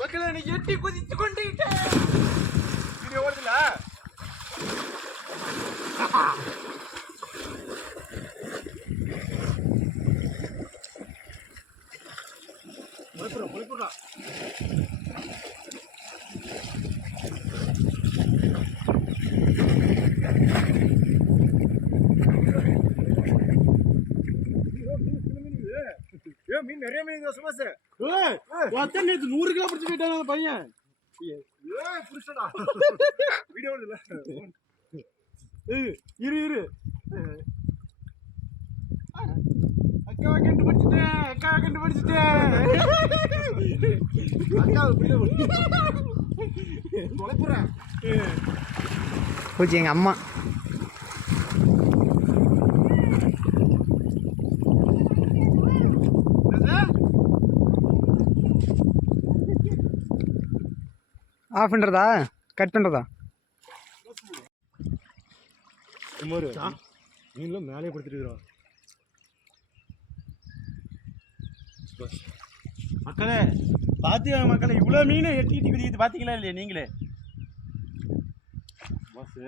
மக்களே நீ எட்டி குதித்து கொண்டிருக்க வீடியோ ஓடுதுல முளைப்புறா மீன் நிறைய மீன் சுமாசு நேற்று 100 கிலோ பிடிச்சி போயிட்டான் அந்த பையன் புடிச்சடா வீடியோ இல்ல இரு அக்காவை கண்டுபிடிச்சிட்டேன் தொலைப்புறேன் போச்சு எங்க அம்மா ஆஃப் பண்ணுறதா கட் பண்ணுறதா நீங்களும் மேலே படுத்துட்டு மக்களே பாத்தீங்க மக்களே இவ்வளோ மீனை எட்டிக்கிட்டு குதிக்கிட்டு பார்த்தீங்களா இல்லையா நீங்களே பஸ்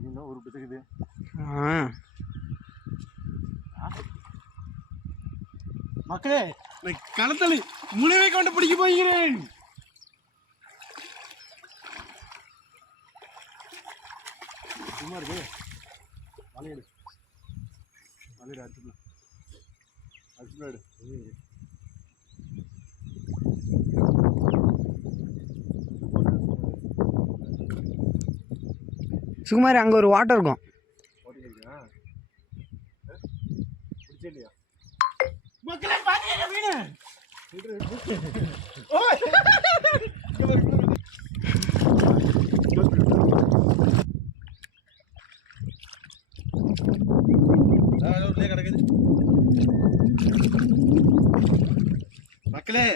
மீன் ஒரு பிடிக்குது மக்களே களத்தளி முனைவை கொண்டு பிடிக்க போகிறேன் சும்மா இருக்கு வலையெடு அடிச்சுக்கலாம் சுகுமார் அங்கே ஒரு வாட்டர் இருக்கும் மக்களே பாத்தீங்க மீன் கிடக்குது மக்களே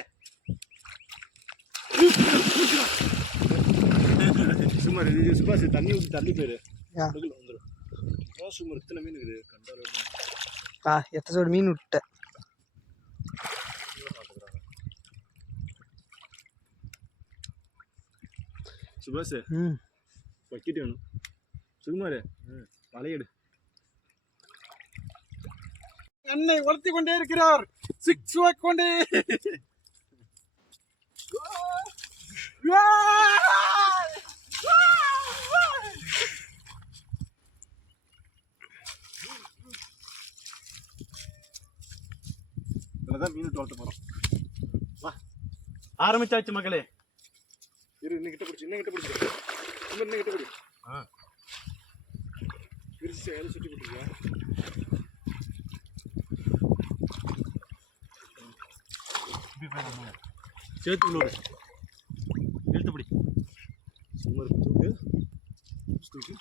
சுமார் சுபாஷ் தண்ணி ஊற்றி தள்ளி போயிரு வந்துடும் சுமார் இத்தனை மீன் இருக்குது கண்டாலும் எத்தனை மீன் விட்ட சுபாஷ் பக்கிட்டு வேணும் சுகுமார் வலையெடு என்னை வளர்த்தி கொண்டே இருக்கிறார் சிக்ஸ் கொண்டே மீன் தோட்ட போறோம் வா ஆரம்பிச்சாச்சு மக்களே இரு இன்னும் கிட்ட பிடிச்சி இன்னும் கிட்ட பிடி விரிச்சு எதை சுற்றி போட்டுருக்கியா சேர்த்துக்குள்ள இழுத்துப்படி சும்மா தூக்கு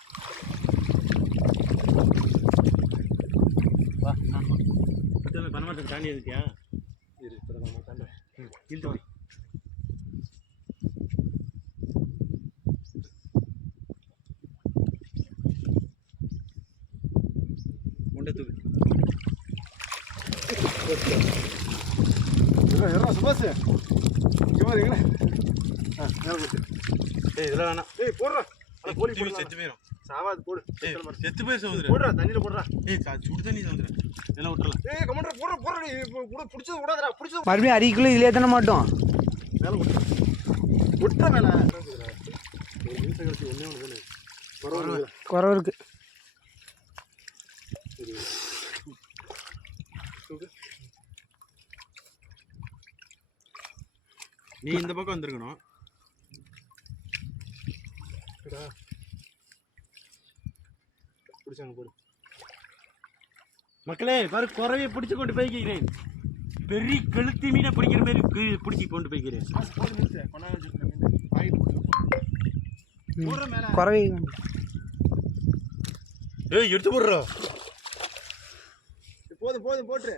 வா பனமரத்தை தாண்டி இருக்கியா இரு இப்போ தாண்டுறேன் இழுத்துப்படி முண்டை தூக்கு சுபாஷ் இதெல்லாம் வேணாம் போடுறா கோழி போடு செத்து போயிடும் சாவாது போடு செத்து போய் சோதனை போடுறா தண்ணியில் போடுறா சுடு தண்ணி சோதனை இதெல்லாம் விட்டுறலாம் கமெண்ட்ரு போடுற நீ கூட பிடிச்சது விடாதடா பிடிச்சது மறுபடியும் 1/2 கிலோ இதிலே தானே மாட்டோம் மேலே விட்டுற மேலே ஒரு நிமிஷம் கழிச்சு ஒன்றே ஒன்று குறவு இருக்கு நீ இந்த பக்கம் வந்திருக்கணும் பிடிச்சாங்க போடு மக்களே பாரு குறவையை பிடிச்சு கொண்டு போய்க்கிறேன் பெரிய கழுத்தி மீனை பிடிக்கிற மாதிரி பிடிச்சி கொண்டு போய்க்கிறேன் குறவை எடுத்து போடுறா போதும் போட்டுரு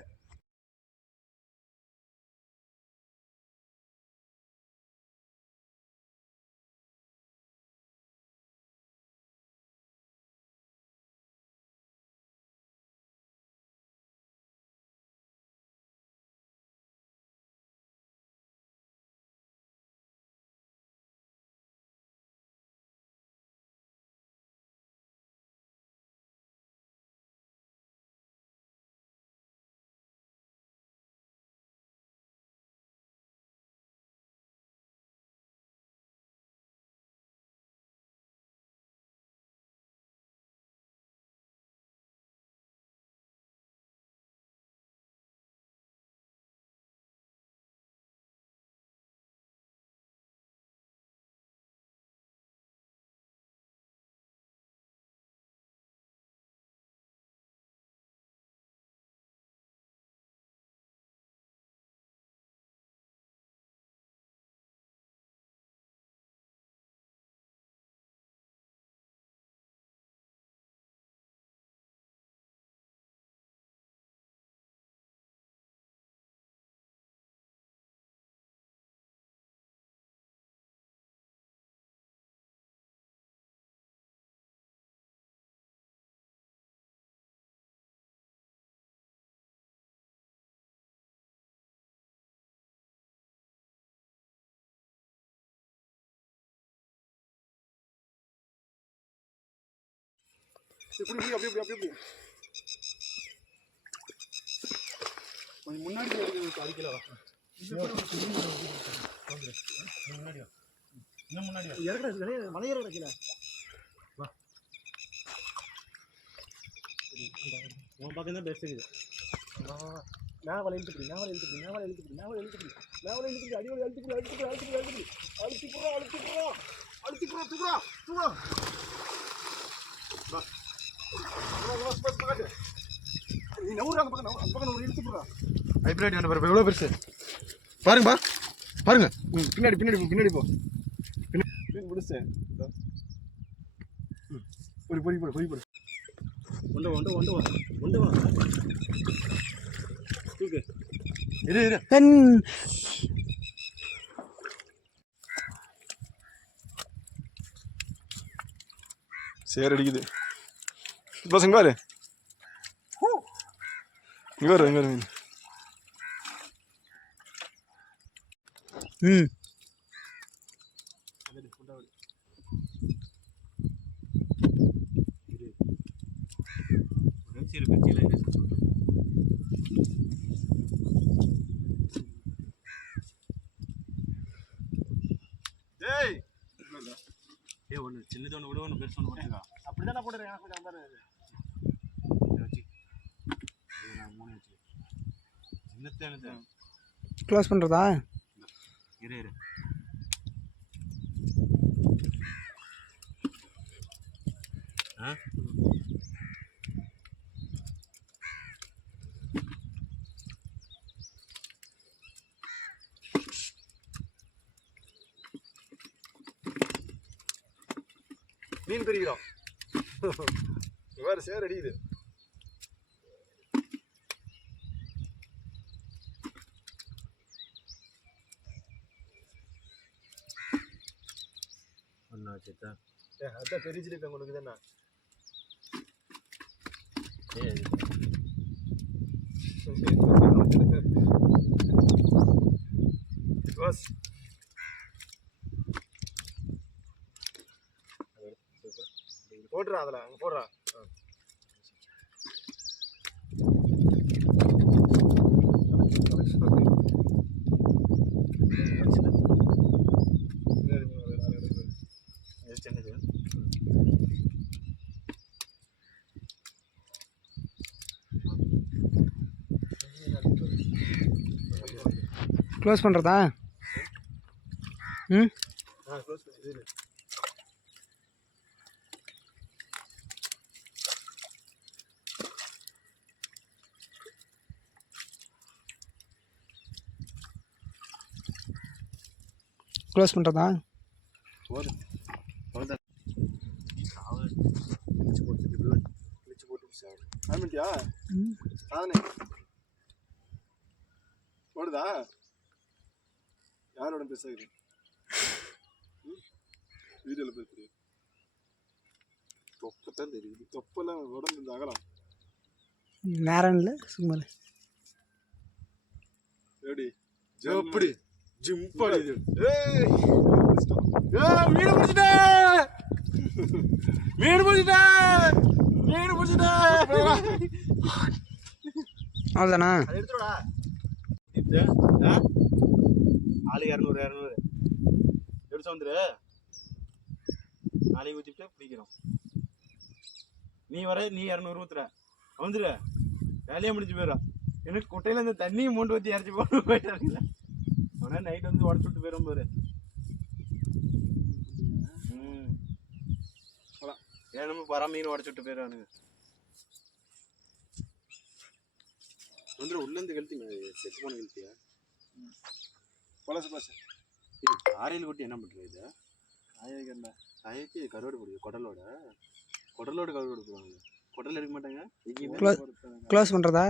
இப்படி அப்படி கொஞ்சம் முன்னாடி அடிக்கலாம் முன்னாடியா இன்னும் முன்னாடியா இறக்குற மலையேற கிடைக்கல வா உன் பக்கம் தான் பெஸ்ட் இருக்குது மேலே இழுத்துப்படி அடியோடு அழுத்திப்புறா நீ நவுற அந்த பக்கம் ஒரு இழுத்துப்புறா ஹைப்ரிட் என்ன பாரு எவ்வளோ பெருசு பாருங்க பின்னாடி போ பிடிச்ச பொறி போடு ஒண்டு வா தூக்கு இரு சேர் அடிக்குது பசங்க பாரு இங்க வர ஒன்று சின்னது ஒன்று விட ஒன்று பெருசு ஒன்று போட்டுக்கா அப்படி தான் நான் போட்டுறேன் கொஞ்சம் பாரு வச்சு மூணு வச்சு சின்னத்தை க்ளோஸ் பண்ணுறதா இரு மீன் பிரிக்கிறோம் வேறு சேர் அடிக்குது ஒன்றா வச்சுட்டா அதான் தெரிஞ்சிருப்பேன் உங்களுக்கு தானே போட்டுறான் அதில் அங்கே போடுறான் க்ளோஸ் பண்ணுறதா க்ளோஸ் பண்ணி க்ளோஸ் பண்ணுறதா போதும் ஆரம்பிட்டியா சாதனை போடுதா யாரோட பேசுறது வீடியோவில் பேசுறது தொப்பத்தான் தெரியுது தொப்பெல்லாம் உடம்பு இந்த அகலம் நேரம் இல்லை சும்மா எப்படி எப்படி ஜிம்படி மீன் பிடிச்சிட்டேன் அவ்வளோதானா எடுத்துடா ஆளு 200 எடுத்து வந்துரு நாளைக்கு ஊற்றிட்டு பிடிக்கிறோம் நீ 200 ஊத்துற வந்துரு வேலையே முடிஞ்சு போயிடும் எனக்கு குட்டையில இந்த தண்ணியை மூண்டு ஊற்றி இறச்சி போட்டு போயிட்டாருங்களா அவனா நைட் வந்து உடச்சு விட்டு போயிடும் பாரு ஏன் நம்ம பரா மீன் உடச்சு விட்டு போயிடுவானுங்க வந்துடும் உள்ளேருந்து கழுத்திங்க செத்து போன கழுத்தியா பழசு காரையில் கொட்டி என்ன பண்ணுறது இது காயக்கண்டா காயக்கு கருவாடு போடுது குடலோடு கருவாடு போடுவாங்க குடல் எடுக்க மாட்டாங்க க்ளோஸ் பண்ணுறதா